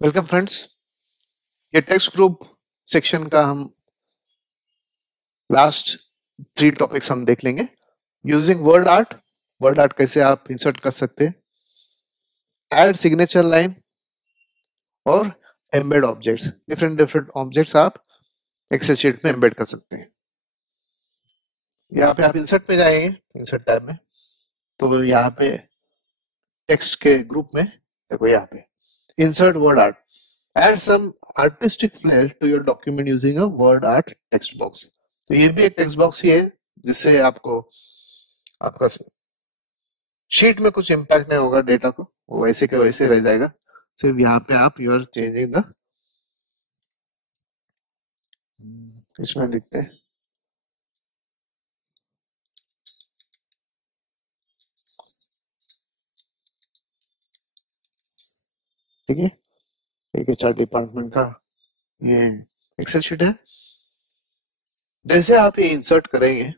Welcome friends. ये text group section का हम लास्ट 3 टॉपिक्स हम देख लेंगे। यूजिंग वर्ड आर्ट कैसे आप इंसर्ट कर सकते हैं, ऐड सिग्नेचर लाइन और embed objects. Different different objects आप एक्सेल शीट में एम्बेड कर सकते हैं। यहाँ पे आप इंसर्ट में जाएंगे, इंसर्ट टैब में, तो यहाँ पे टेक्स्ट के ग्रुप में देखो, यहाँ पे insert word art, add some artistic flair to your document using a word art text box। तो ये भी एक टेक्स्ट बॉक्स ही है जिससे आपको आपका शीट में कुछ इम्पैक्ट नहीं होगा, डेटा को वो वैसे का वैसे रह जाएगा। सिर्फ यहाँ पे आप यू आर चेंजिंग द, इसमें लिखते हैं ठीक है, एक एचआर डिपार्टमेंट का ये एक्सेल शीट है। जैसे आप ये इंसर्ट करेंगे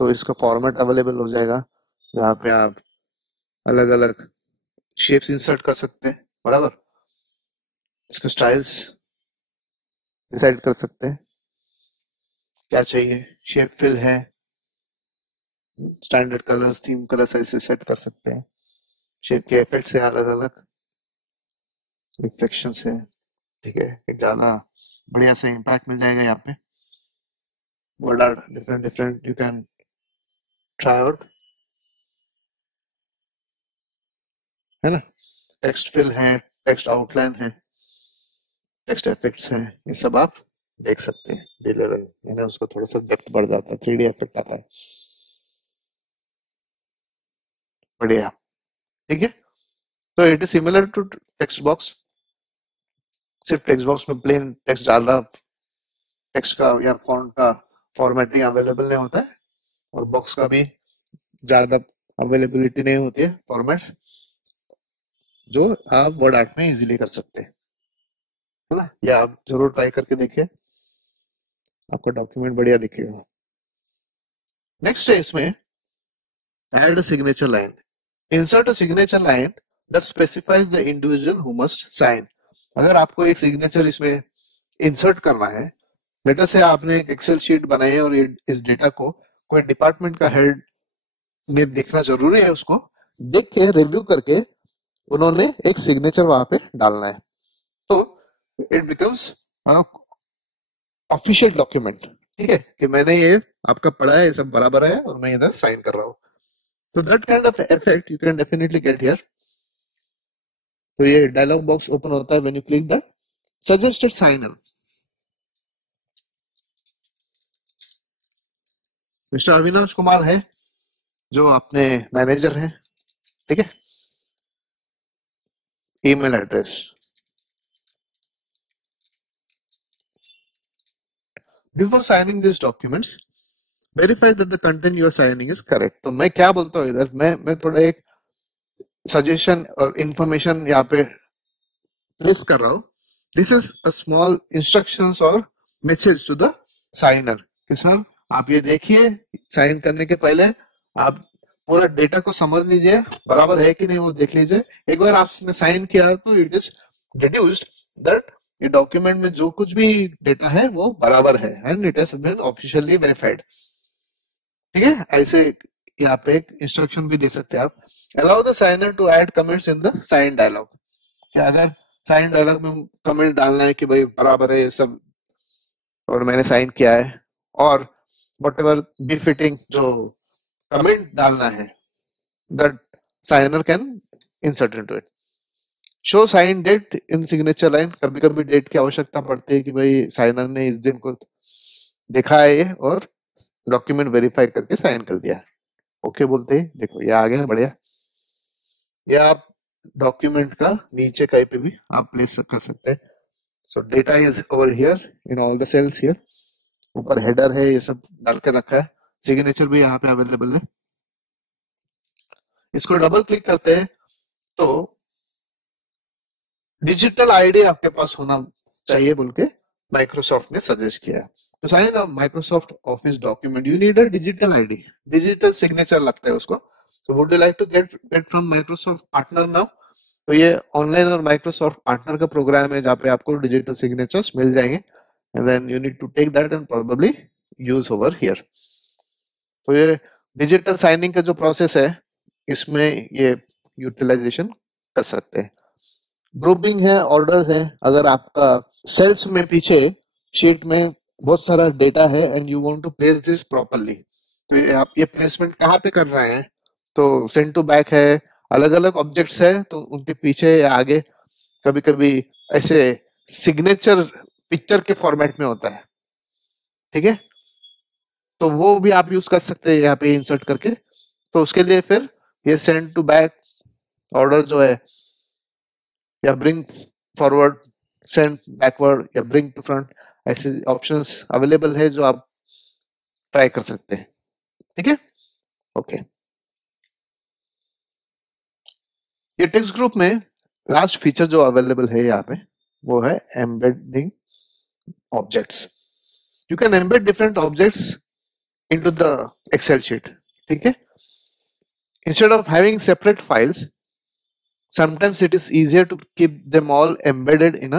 तो इसका फॉर्मेट अवेलेबल हो जाएगा, जहाँ पे आप अलग अलग शेप्स इंसर्ट कर सकते हैं, बराबर। इसके स्टाइल्स डिसाइड कर सकते हैं क्या चाहिए, शेप फिल है, स्टैंडर्ड कलर्स, थीम कलर्स ऐसे सेट कर सकते हैं। शेप के इफेक्ट्स है अलग अलग, रिफ्लेक्शंस है, ठीक है। एक ज्यादा बढ़िया सा इम्पैक्ट मिल जाएगा यहाँ पे। Word art different different you can try out, है ना। टेक्स्ट फिल है, टेक्स्ट आउटलाइन है, टेक्स्ट इफेक्ट्स हैं, ये सब आप देख सकते हैं। बी लेवल यानी उसका थोड़ा सा डेप्थ बढ़ जाता है, 3D इफेक्ट आता है, बढ़िया, ठीक है। तो it is similar to text box, सिर्फ टेक्स्ट बॉक्स में प्लेन टेक्स्ट ज्यादा टेक्स्ट का या फॉन्ट का फॉर्मेटिंग अवेलेबल नहीं होता है, और बॉक्स का भी ज्यादा अवेलेबिलिटी नहीं होती है फॉर्मेट्स, जो आप वर्ड आर्ट में इजीली कर सकते हैं, है ना। या आप जरूर ट्राई करके देखिए, आपका डॉक्यूमेंट बढ़िया दिखेगा। नेक्स्ट है इसमें add a signature line, insert a signature line that specifies the individual who must sign. अगर आपको एक सिग्नेचर इसमें इंसर्ट करना है, लेटर से आपने एक एक्सेल शीट बनाई है और इस डेटा को कोई डिपार्टमेंट का हेड ने देखना जरूरी है, उसको देख के रिव्यू करके उन्होंने एक सिग्नेचर वहां पे डालना है, तो इट बिकम्स ऑफिशियल डॉक्यूमेंट, ठीक है, कि मैंने ये आपका पढ़ा है, ये सब बराबर है और मैं इधर साइन कर रहा हूँ। तो that kind of effect you can definitely get here. तो ये डायलॉग बॉक्स ओपन होता है when you click that suggested signer. Mister Avinash Kumar है जो अपने मैनेजर हैं, ठीक है। Email address, before signing this documents verify that the content you are signing is correct. तो मैं क्या बोलता हूँ इधर, मैं थोड़ा एक सजेशन और इंफॉर्मेशन यहाँ पे प्लेस कर रहा हूँ। This is a small instructions और मैसेज टू द साइनर कि सर आप ये देखिए, साइन करने के पहले आप पूरा डेटा को समझ लीजिए, बराबर है कि नहीं वो देख लीजिए। एक बार आपने साइन किया तो इट इज डिड्यूस्ड दैट ये डॉक्यूमेंट में जो कुछ भी डेटा है वो बराबर है and it has been officially verified, ठीक है। ऐसे यहाँ पे एक इंस्ट्रक्शन भी दे सकते हैं आप। Allow the signer to add comments in the sign dialog, कि अगर साइन डायलॉग में कमेंट डालना है कि भाई बराबर है ये सब और मैंने साइन किया है, और वट एवर बिफिटिंग जो कमेंट डालना है that signer can insert into it. Show sign date in signature line, कभी कभी डेट की आवश्यकता पड़ती है कि भाई साइनर ने इस दिन को देखा है ये और डॉक्यूमेंट वेरीफाई करके साइन कर दिया, ओके बोलते ही देखो ये आ गया, बढ़िया। ये आप डॉक्यूमेंट का नीचे कहीं पे भी आप प्लेस कर सकते हैं। So data is over here in all the cells here, ऊपर हेडर है, ये सब डाल के रखा है, सिग्नेचर भी यहाँ पे अवेलेबल है। इसको डबल क्लिक करते हैं तो डिजिटल आईडी आपके पास होना चाहिए बोल के माइक्रोसॉफ्ट ने सजेस्ट किया। तो sign a Microsoft Office document you need a digital ID, digital signature लगता है उसको। So would you like to get from Microsoft partner now? तो ये ऑनलाइन और माइक्रोसॉफ्ट पार्टनर का प्रोग्राम है जहाँ पे आपको डिजिटल सिग्नेचर्स मिल जाएंगे and then you need to take that and probably use over here. तो ये डिजिटल साइनिंग का जो प्रोसेस है इसमें ये यूटिलाइजेशन कर सकते हैं। ग्रुपिंग है, ऑर्डर है। अगर आपका सेल्स में पीछे शीट में बहुत सारा डेटा है and you want to place this properly, तो ये आप ये प्लेसमेंट कहाँ पे कर रहे हैं? तो सेंड टू बैक है, अलग अलग ऑब्जेक्ट्स है तो उनके पीछे या आगे कभी कभी ऐसे सिग्नेचर पिक्चर के फॉर्मेट में होता है, ठीक है? तो वो भी आप यूज कर सकते हैं यहाँ पे इंसर्ट करके। तो उसके लिए फिर ये सेंड टू बैक ऑर्डर जो है, या ब्रिंग फॉरवर्ड, सेंड बैकवर्ड या ब्रिंग टू फ्रंट, ऐसे ऑप्शंस अवेलेबल है जो आप ट्राई कर सकते हैं, ठीक है? ओके। ये टेक्स्ट ग्रुप में लास्ट फीचर जो अवेलेबल है यहाँ पे वो है embedding objects. You can embed different objects into the Excel sheet, ठीक है? Instead of having separate files, sometimes it is easier to keep them all embedded in a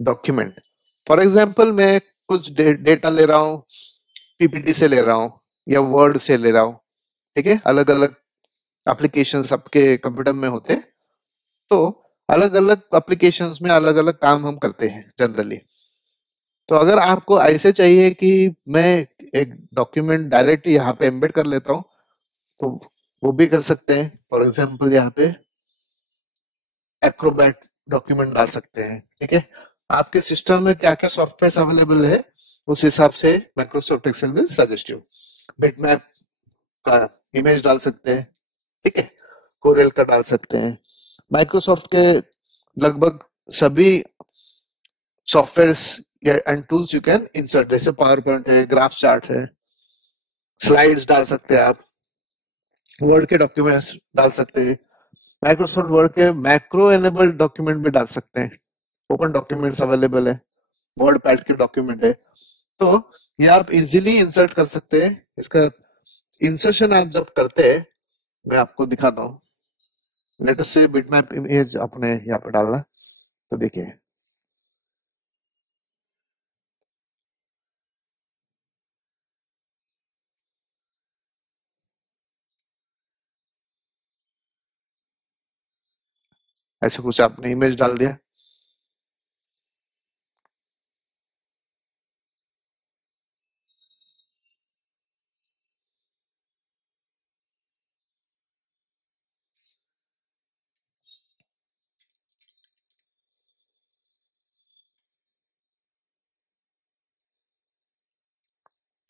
document. For example, मैं कुछ data ले रहा हूँ, PPT से ले रहा हूँ या वर्ड से ले रहा हूँ, ठीक है? अलग अलग एप्लीकेशन आपके कंप्यूटर में होते हैं, तो अलग अलग एप्लीकेशंस में अलग अलग काम हम करते हैं जनरली। तो अगर आपको ऐसे चाहिए कि मैं एक डॉक्यूमेंट डायरेक्ट यहाँ पे एम्बेड कर लेता हूँ, तो वो भी कर सकते हैं। फॉर एग्जाम्पल यहाँ पे एक्रोबैट डॉक्यूमेंट डाल सकते हैं, ठीक है? आपके सिस्टम में क्या क्या सॉफ्टवेयर अवेलेबल है उस हिसाब से Microsoft Excel will suggest you. Bitmap का इमेज डाल सकते हैं, ठीक है? कोरेल का डाल सकते हैं। माइक्रोसॉफ्ट के लगभग सभी softwares and tools you can insert, जैसे पावर पॉइंट है, ग्राफ चार्ट है, स्लाइड्स डाल सकते हैं आप, वर्ड के डॉक्यूमेंट्स डाल सकते हैं। माइक्रोसॉफ्ट वर्ड के मैक्रो एनेबल्ड डॉक्यूमेंट भी डाल सकते हैं, ओपन डॉक्यूमेंट्स अवेलेबल है, वर्ड पैड के डॉक्यूमेंट है। तो ये आप इजीली इंसर्ट कर सकते हैं। इसका इंसर्शन आप जब करते हैं, मैं आपको दिखाता हूँ। लेट अस से बिटमैप इमेज आपने यहाँ पे डालना, तो देखिए ऐसे कुछ आपने इमेज डाल दिया,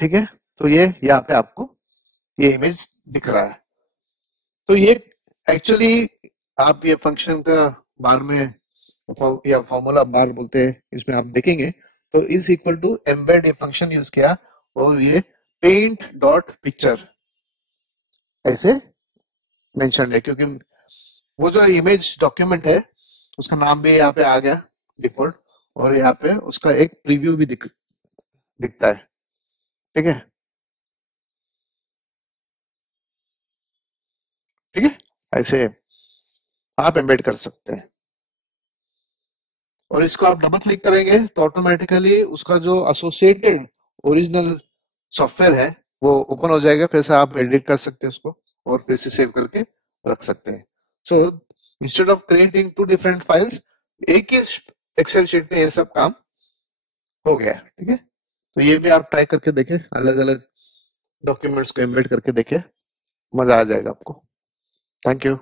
ठीक है? तो ये यहाँ पे आपको ये इमेज दिख रहा है। तो ये एक्चुअली आप ये फंक्शन का बार में या फॉर्मूला बार बोलते हैं, इसमें आप देखेंगे तो इज इक्वल टू एम्बेड ये फंक्शन यूज किया और ये पेंट डॉट पिक्चर ऐसे मेंशन है, क्योंकि वो जो इमेज डॉक्यूमेंट है उसका नाम भी यहाँ पे आ गया डिफॉल्ट, और यहाँ पे उसका एक प्रीव्यू भी दिखता है, ठीक है? ठीक है, ऐसे आप एम्बेड कर सकते हैं। और इसको आप डबल क्लिक करेंगे तो ऑटोमेटिकली उसका जो एसोसिएटेड ओरिजिनल सॉफ्टवेयर है वो ओपन हो जाएगा। फिर से आप एडिट कर सकते हैं उसको और फिर से सेव करके रख सकते हैं। So instead of creating two different files, एक ही एक्सेल शीट में ये सब काम हो गया, ठीक है? तो ये भी आप ट्राई करके देखें, अलग अलग डॉक्यूमेंट्स को एम्बेड करके देखें, मजा आ जाएगा आपको। Thank you.